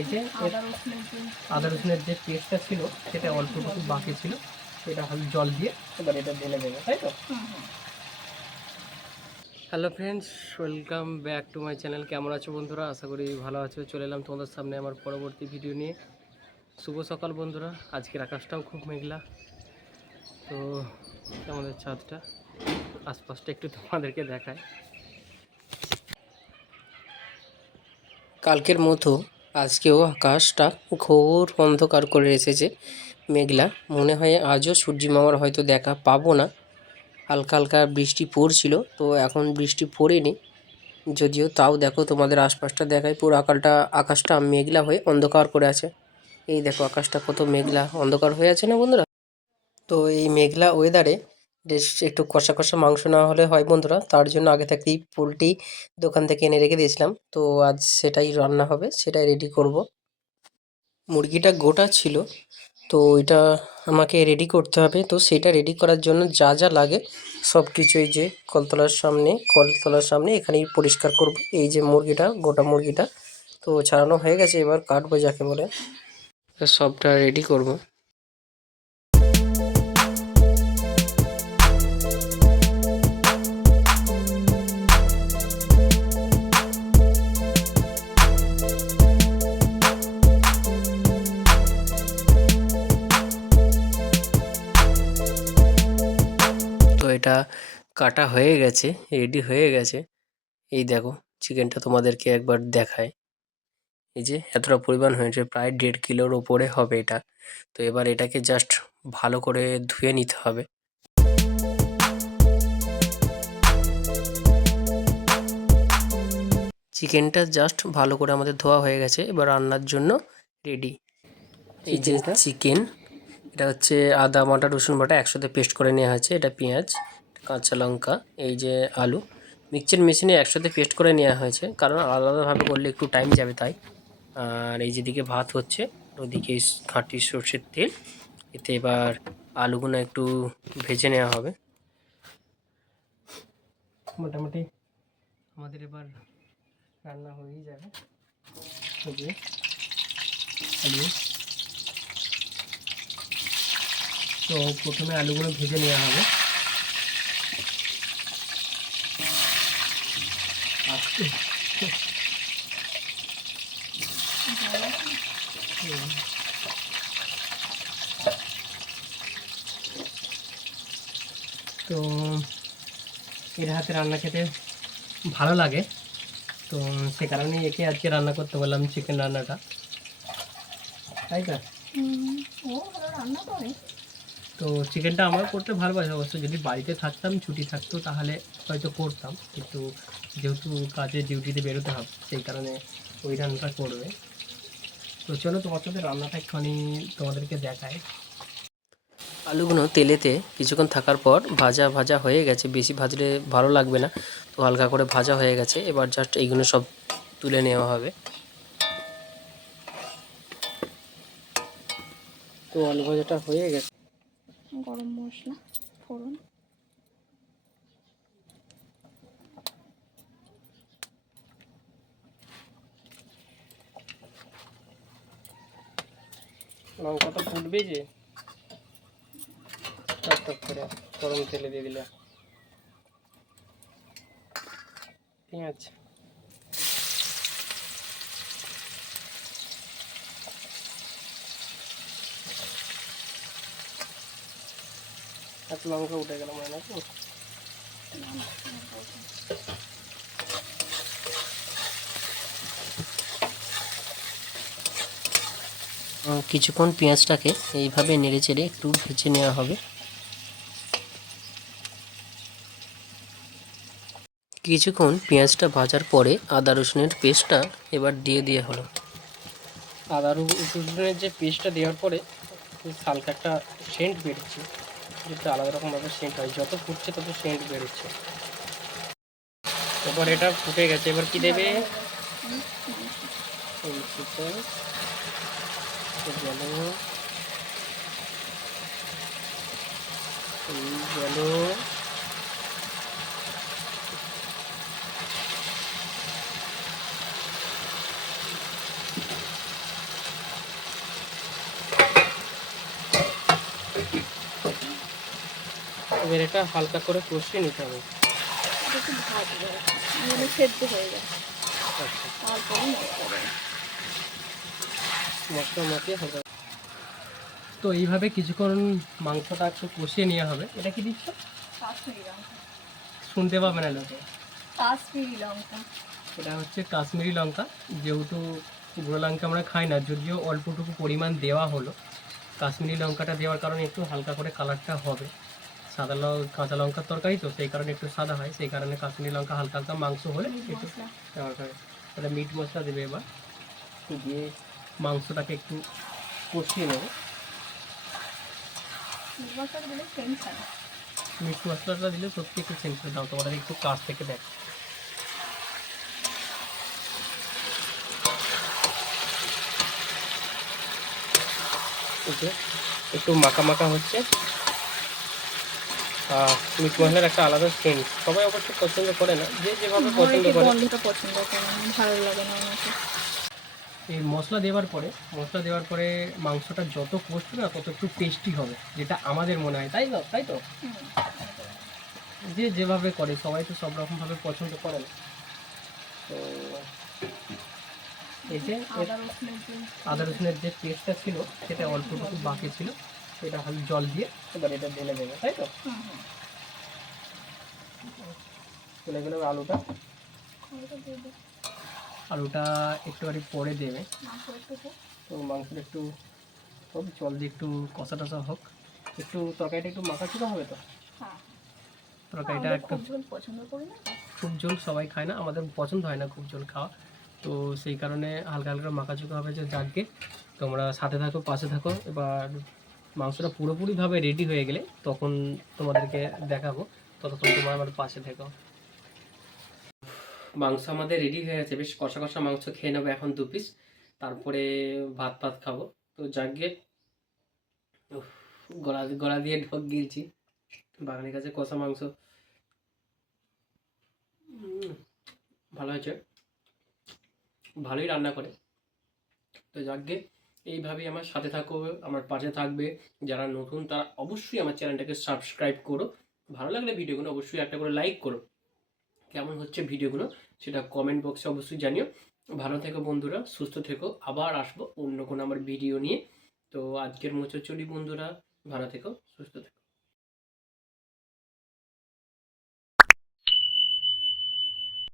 এই যে আদা রসুনের যে পেস্টটা ছিল সেটা অল্পটুকু বাকি ছিল, এটা হালকা জল দিয়ে এবার এটা ঢেলে দেবো, তাই তো? Hello friends, welcome back to my channel. কেমন আছো বন্ধুরা? আশা করি ভালো আছো। চলে এলাম তোমাদের সামনে আমার পরবর্তী ভিডিও নিয়ে। শুভ সকাল বন্ধুরা। আজকের আকাশটাও খুব মেঘলা, তো আমাদের ছাদটা আশপাশটা একটু তোমাদেরকে দেখায়। কালকের মতো আজকেও আকাশটা ঘোর অন্ধকার করে এসেছে, মেঘলা। মনে হয় আজও সূর্যি মামার হয়তো দেখা পাবো না। হালকা হালকা বৃষ্টি পড়ছিল, তো এখন বৃষ্টি পড়েনি যদিও, তাও দেখো তোমাদের আশপাশটা দেখায়। পুরো আকাশটা মেঘলা হয়ে অন্ধকার করে আছে। এই দেখো আকাশটা কত মেঘলা অন্ধকার হয়ে আছে না বন্ধুরা? তো এই মেঘলা ওয়েদারে বেশ একটু কষা কষা মাংস না হলে হয় বন্ধুরা, তার জন্য আগে থেকেই পোলট্রি দোকান থেকে এনে রেখে দিয়েছিলাম। তো আজ সেটাই রান্না হবে, সেটাই রেডি করব। মুরগিটা গোটা ছিল, তো এটা আমাকে রেডি করতে হবে। তো সেটা রেডি করার জন্য যা যা লাগে সব কিছুই যে কলতলার সামনে এখানেই পরিষ্কার করব। এই যে মুরগিটা, গোটা মুরগিটা তো ছাড়ানো হয়ে গেছে, এবার কাটবো যাকে বলে। সবটা রেডি করব। তো এটা কাটা হয়ে গেছে, রেডি হয়ে গেছে। এই দেখো চিকেনটা তোমাদেরকে একবার দেখায়। এই যে এতটা পরিমাণ হয়েছে, প্রায় 1.5 কিলোর ওপরে হবে এটা। তো এবার এটাকে জাস্ট ভালো করে ধুয়ে নিতে হবে। চিকেনটা জাস্ট ভালো করে আমাদের ধোয়া হয়ে গেছে, এবার রান্নার জন্য রেডি। এই যে চিকেন, এটা হচ্ছে আদা বাটা রসুন বাটা একসাথে পেস্ট করে নেওয়া হয়েছে। এটা পেঁয়াজ, কাঁচা লঙ্কা, এই যে আলু মিক্সচার মেশিনে একসাথে পেস্ট করে নেওয়া হয়েছে, কারণ আলাদাভাবে করলে একটু টাইম যাবে তাই। আর এই যেদিকে ভাত হচ্ছে, ওদিকে খাঁটি সর্ষের তেল। এতে এবার আলুগুলো একটু ভেজে নেওয়া হবে। মোটামুটি আমাদের এবার রান্না হয়েই যাবে। আলু, তো প্রথমে আলুগুলো ভেজে নেওয়া হবে। তো এর হাতে রান্না খেতে ভালো লাগে, তো সে কারণেই একে আজকে রান্না করতে বললাম চিকেন রান্নাটা, তাই তো? তো চিকেনটা আমার করতে ভালোবাসে অবশ্য। যদি বাড়িতে থাকতাম, ছুটি থাকতো, তাহলে হয়তো করতাম, কিন্তু যেহেতু কাজে ডিউটিতে বেরোতে হবে, সেই কারণে ওই রান্নাটা করবে। তো চলো তোমার সাথে রান্নাটা একটুখানি তোমাদেরকে দেখায়। আলুগুলো তেলেতে কিছুক্ষণ থাকার পর ভাজা ভাজা হয়ে গেছে, বেশি ভাজলে ভালো লাগবে না, তো হালকা করে ভাজা হয়ে গেছে। এবার জাস্ট এইগুলো সব তুলে নেওয়া হবে। তো আলু ভাজাটা হয়ে গেছে। গরম মশলা ফোড়ন, লঙ্কাটা ফুটবে যে, টক টক করে গরম তেলে দিয়ে দিলে পেঁয়াজ, এত লঙ্কা উঠে গেল মনে নাকি? কিছুক্ষণ পেঁয়াজটাকে এইভাবে নেড়ে চেড়ে একটু ভেজে নেওয়া হবে। কিছুক্ষণ পেঁয়াজটা ভাজার পরে আদা রসুনের পেস্টটা এবার দিয়ে দেওয়া হলো। আদা রসুনের যে পেস্টটা দেওয়ার পরে হালকা একটা সেন্ট বেরোচ্ছে, যেটা আলাদা রকমভাবে সেন্ট হয়, যত ফুটছে তত সেন্ট বেরোচ্ছে। এবার এটা ফুটে গেছে, এবার কি দেবে? জল, এবার এটা হালকা করে কষিয়ে নিতে হবে। এটা একটু ভাজবো, মানে সেদ্ধ হয়ে যায়, আচ্ছা, তারপরে মশলা দেবো। মশলা মাখিয়ে হালকা। তো এইভাবে কিছুক্ষণ মাংসটা একটু কষিয়ে নেওয়া হবে। এটা কি দিচ্ছ? কাশ্মীরি লঙ্কা। শুনতে পাবে না লোকে। কাশ্মীরি লঙ্কা। এটা হচ্ছে কাশ্মীরি লঙ্কা। যেহেতু গুঁড়ো লঙ্কা আমরা খাই না, যদিও অল্পটুকু পরিমাণ দেওয়া হলো, কাশ্মীরি লঙ্কাটা দেওয়ার কারণে একটু হালকা করে কালারটা হবে। কাঁচা লঙ্কার তরকারি তো সেই কারণে একটু সাদা হয়, সেই কারণে কাশ্মীরি লঙ্কা হালকা হালকা মাংস হলে মিট একটু মশলা। দেওয়ার হয়। এটা মিট মশলা দেবে। এবার দিয়ে মাংসটাকে একটু কষিয়ে নেবে। মিট মশলাটা দিলে সেন্ট হয়। মিট মশলাটা দিলে সত্যি একটু সেন্স দাও, তোমাদের একটু কাছ থেকে দেখ। ওকে, একটু মাখা মাখা হচ্ছে। মিট মশলার একটা আলাদা সেন্ট, সবাই অবশ্য পছন্দ করে না, যে যেভাবে পছন্দ অনেকে করে। গন্ধটা পছন্দ করে না, ভালো লাগে না আমাকে। এই মশলা দেওয়ার পরে মাংসটা যত কষবে না তত একটু টেস্টি হবে, যেটা আমাদের মনে হয়, তাই তো। যে যেভাবে করে, সবাই তো সব রকমভাবে পছন্দ করে না। তো এই যে আদা রসুনের যে পেস্টটা ছিল সেটা অল্পটুকু বাকি ছিল, সেটা হালকা জল দিয়ে এবার এটা ঢেলে দেবে, তাই তো। চলে গেলে আলুটা একটুখানি পরে দেবে। তো মাংসটা একটু সব জল দিয়ে একটু কষা টষা হোক, একটু তরকারিটা একটু মাখাচুকা হবে তো। তরকারিটা একটু খুব ঝোল পছন্দ করি না। খুব ঝোল সবাই খায় না, আমাদের পছন্দ হয় না খুব ঝোল খাওয়া। তো সেই কারণে হালকা হালকা মাখাচুকা হবে। যে যাকে তোমরা সাথে থাকো, পাশে থাকো। এবার মাংসটা পুরোপুরিভাবে রেডি হয়ে গেলে তখন তোমাদেরকে দেখাবো, ততক্ষণ তোমরা আমার পাশে থেকো। মাংস আমাদের রেডি হয়ে গেছে, বেশ কষা কষা মাংস খেয়ে নেবো এখন 2 পিস, তারপরে ভাত ভাত খাবো। তো যাকে গলা গলা দিয়ে ঢোক গিলছি, বাগানের কাছে কষা মাংস ভালো হয়েছে, ভালোই রান্না করে। তো যাকে এইভাবেই আমার সাথে থাকো, আমার পাশে থাকবে। যারা নতুন তারা অবশ্যই আমার চ্যানেলটাকে সাবস্ক্রাইব করো। ভালো লাগলে ভিডিওগুলো অবশ্যই একটা করে লাইক করো। কেমন হচ্ছে ভিডিওগুলো সেটা কমেন্ট বক্সে অবশ্যই জানিও। ভালো থেকো বন্ধুরা, সুস্থ থেকো। আবার আসবো অন্য কোনো আমার ভিডিও নিয়ে। তো আজকের মতো চলি বন্ধুরা, ভালো থেকো, সুস্থ থেকো।